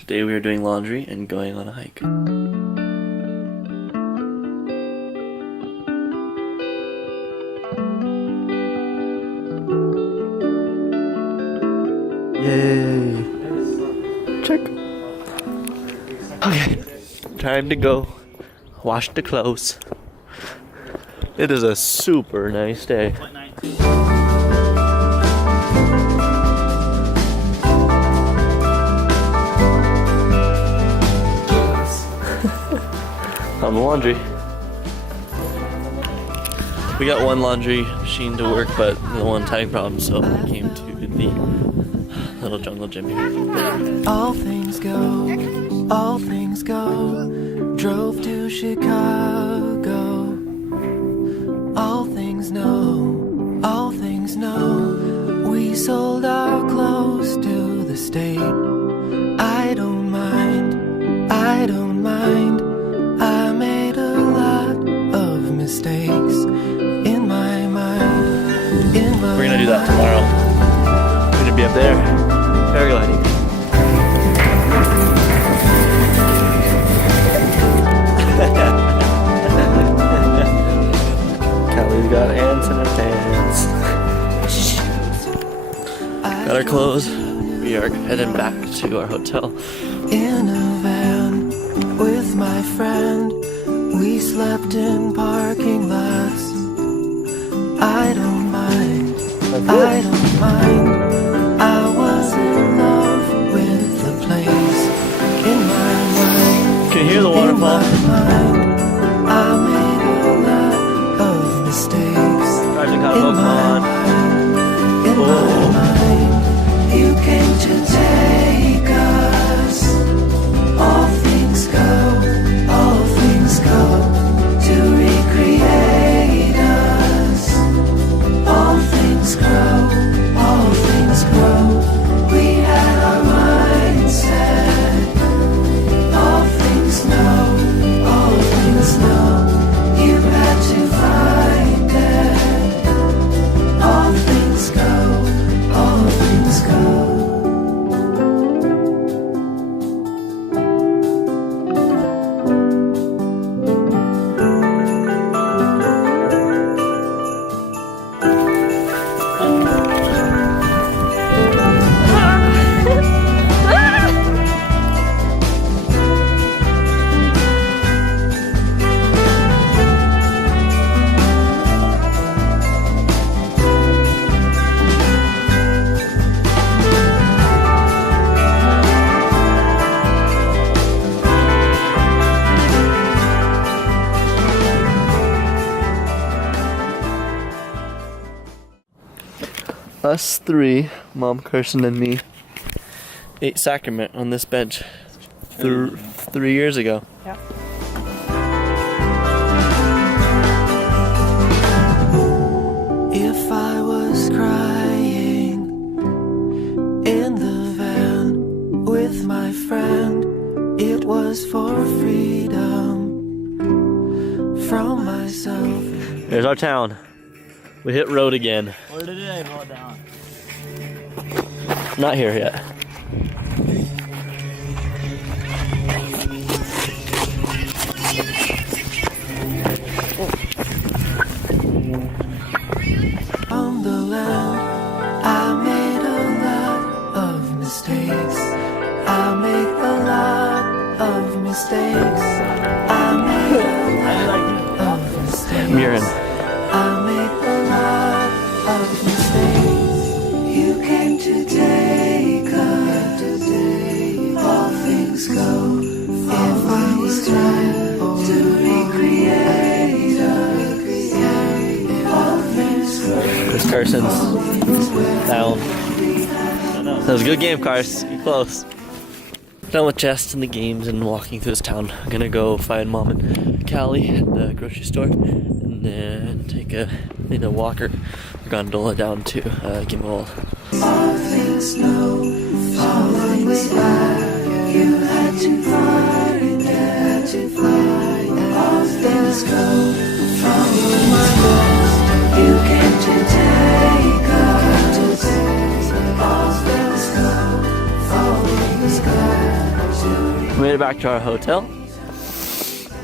Today we are doing laundry and going on a hike. Yay! Check. Okay, time to go wash the clothes. It is a super nice day. On the laundry. We got one laundry machine to work, but the one type problem, so I came to the little jungle gym here. All things go, all things go. Drove to Chicago. All things know, all things know. We sold our clothes to the state. I don't mind, I don't mind. I made a lot of mistakes in my mind. We're gonna do that tomorrow. We're gonna be up there, paragliding. Kelly's got ants in her pants. Got our clothes. We are heading back to our hotel. In a van with my friend, we slept in parking lots. I don't mind, I don't mind. I was in love with the place in my mind. Can you hear the waterfall? In my mind, I made a lot of mistakes. Charging hot In my Pokemon. mind, in my mind, you came to take us. All things go, all things go to recreate us. All things grow, all things grow. We had our mindset. All things know, all things know. You had to find it. All things go, all things go. Us three, Mom, Carson, and me, ate sacrament on this bench 3 years ago. Yeah. If I was crying in the van with my friend, it was for freedom from myself. There's our town. We hit road again. Where did I roll down? Not here yet. On the land, I made a lot of mistakes. I made a lot of mistakes. I made a lot of mistakes. Murin. I made a lot of mistakes. You came to take us. All things go. If I was trying to recreate us, all things go. There's Carson's town. That was a good game, Cars. You're close. Done with chess and the games and walking through this town. I'm gonna go find Mom and Callie at the grocery store and then take a walker or gondola down to Gimel. All things know, all things back. You had to find it. All things go, follow my best. You came to take us. All things go, all things go. We made it back to our hotel.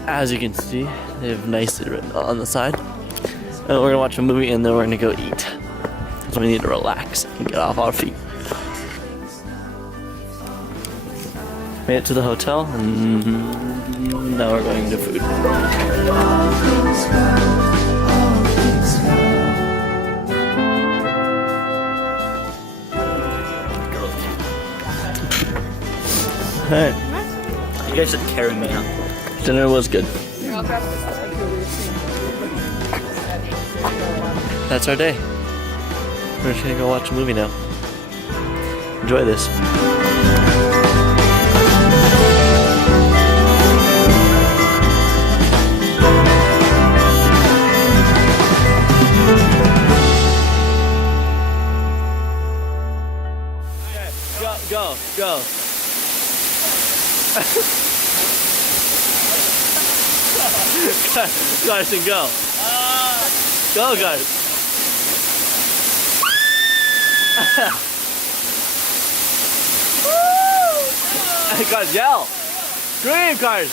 As you can see, they have nicely written on the side. And we're gonna watch a movie and then we're gonna go eat. So we need to relax and get off our feet. Made it to the hotel and now we're going to food. Alright, You guys should carry me out. dinner was good. That's our day. We're just gonna go watch a movie now. Enjoy this. Go. Carson, go. Go, guys. Guys, yell. Scream, guys.